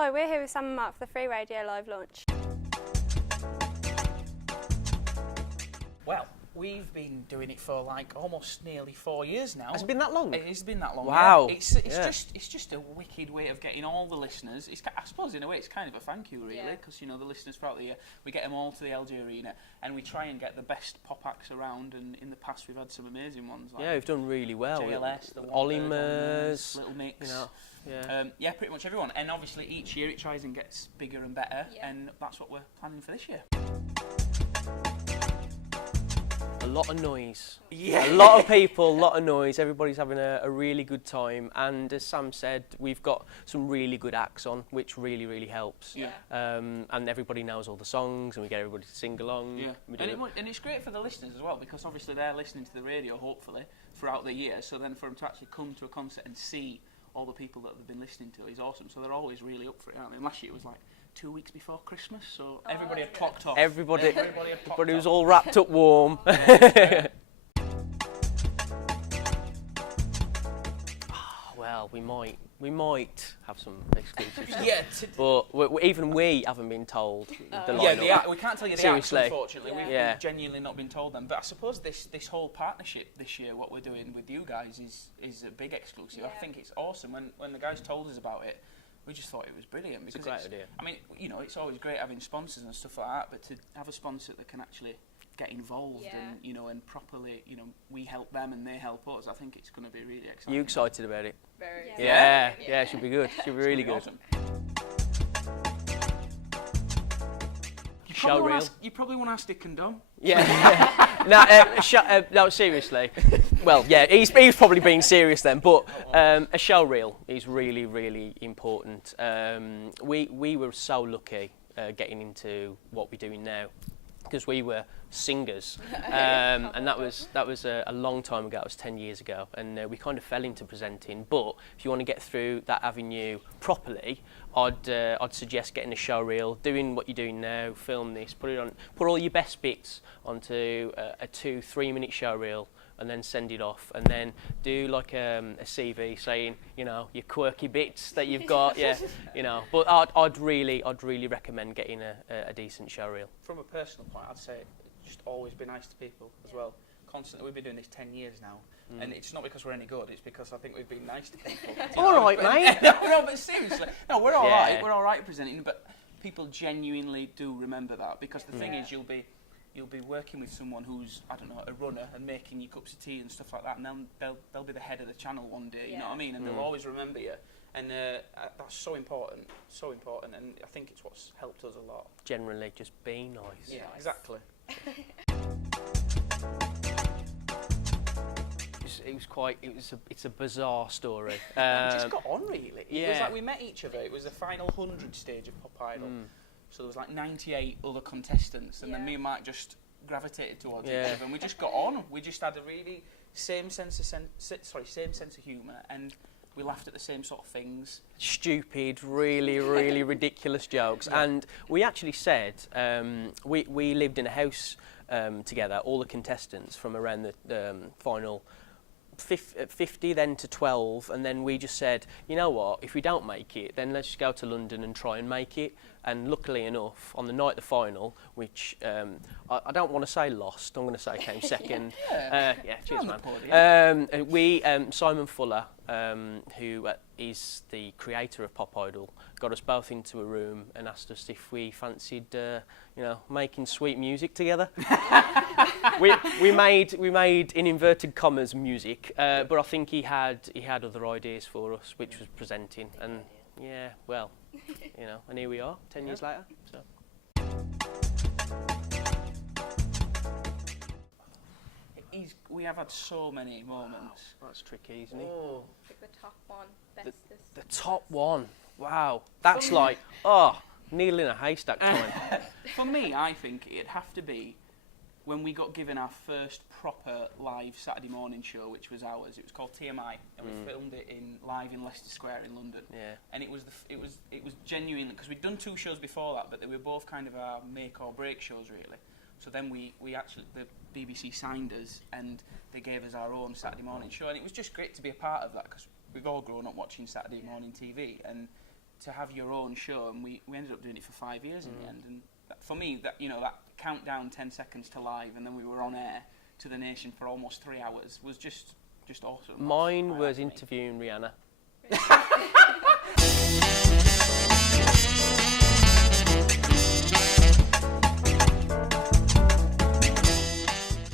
Hi, we're here with Sam and Mark for the Free Radio Live launch. Well, we've been doing it for like almost nearly 4 years now. Has it been that long? It's been that long. Wow. Yeah. It's just a wicked way of getting all the listeners. I suppose in a way it's kind of a thank you really, because the listeners throughout the year, we get them all to the LG Arena and we try and get the best pop acts around. And in the past we've had some amazing ones. Like we've done really well. JLS, the Olimers, Little Mix. Yeah, pretty much everyone. And obviously each year it tries and gets bigger and better, and that's what we're planning for this year. A lot of noise. Yeah. A lot of people, a lot of noise. Everybody's having a really good time. And as Sam said, we've got some really good acts on, which really, really helps. Yeah. And everybody knows all the songs, and we get everybody to sing along. Yeah. And it's great for the listeners as well, because obviously they're listening to the radio, hopefully, throughout the year. So then for them to actually come to a concert and see all the people that they've been listening to is awesome. So they're always really up for it, aren't they? And last year it was like 2 weeks before Christmas, so everybody had clocked off. Everybody was all wrapped up warm. Well, we might have some exclusive stuff. But even we haven't been told the lineup. We can't tell you the acts, Seriously. unfortunately. We've genuinely not been told them. But I suppose this whole partnership this year, what we're doing with you guys, is a big exclusive. I think it's awesome. When the guys told us about it, we just thought it was brilliant. Because it's a great idea. I mean, it's always great having sponsors and stuff like that, but to have a sponsor that can actually get involved and and properly, we help them and they help us, I think it's going to be really exciting. You excited about it? Very. Yeah, it should be good. Should be really good. Awesome. You probably want to ask Dick and Dom. Yeah. No, seriously. Well, yeah, he's probably being serious then, but a show reel is really, really important. We were so lucky getting into what we're doing now, because we were singers, and that was a long time ago. It was 10 years ago, and we kind of fell into presenting. But if you want to get through that avenue properly, I'd suggest getting a show reel, doing what you're doing now, film this, put all your best bits onto a 2-3 minute show reel, and then send it off, and then do like a CV saying, your quirky bits that you've got, But I'd really recommend getting a decent show reel. From a personal point, I'd say just always be nice to people as well. Constantly, we've been doing this 10 years now, and it's not because we're any good, it's because I think we've been nice to people. All right, mate. No, but seriously, we're all right. We're all right presenting, but people genuinely do remember that, because the thing is, you'll be working with someone who's, I don't know, a runner and making you cups of tea and stuff like that, and then they'll be the head of the channel one day, you know what I mean? And they'll always remember you, and that's so important, and I think it's what's helped us a lot. Generally, just be nice. Yeah, exactly. It's a bizarre story. It just got on really. It was Yeah. like we met each other. It was the final 100 stage of Pop Idol. So there was like 98 other contestants, and then me and Mark just gravitated towards each other, and we just got on. We just had a really same sense of humour, and we laughed at the same sort of things. Stupid, really, really ridiculous jokes. And we actually said, we lived in a house together, all the contestants from around the final 50 then to 12, and then we just said, you know what, if we don't make it, then let's just go to London and try and make it. And luckily enough, on the night of the final, which I don't want to say lost, I'm going to say came second. Cheers, man. Simon Fuller, who is the creator of Pop Idol, got us both into a room and asked us if we fancied, making sweet music together. we made in inverted commas music, but I think he had other ideas for us, which was presenting, and and here we are, 10 years later. So. We have had so many moments. Wow, that's tricky, isn't it? Oh. The top one, bestest. The top one. Wow, that's like needle in a haystack time. For me, I think it'd have to be when we got given our first proper live Saturday morning show, which was ours. It was called TMI, and we filmed it live in Leicester Square in London. Yeah. And it was genuinely, because we'd done 2 shows before that, but they were both kind of our make or break shows really. So then we actually, the BBC signed us, and they gave us our own Saturday morning show, and it was just great to be a part of that, because we've all grown up watching Saturday morning TV, and to have your own show, and we ended up doing it for 5 years in the end. And that, for me, that that countdown 10 seconds to live, and then we were on air to the nation for almost 3 hours was just awesome. Mine was interviewing Rihanna.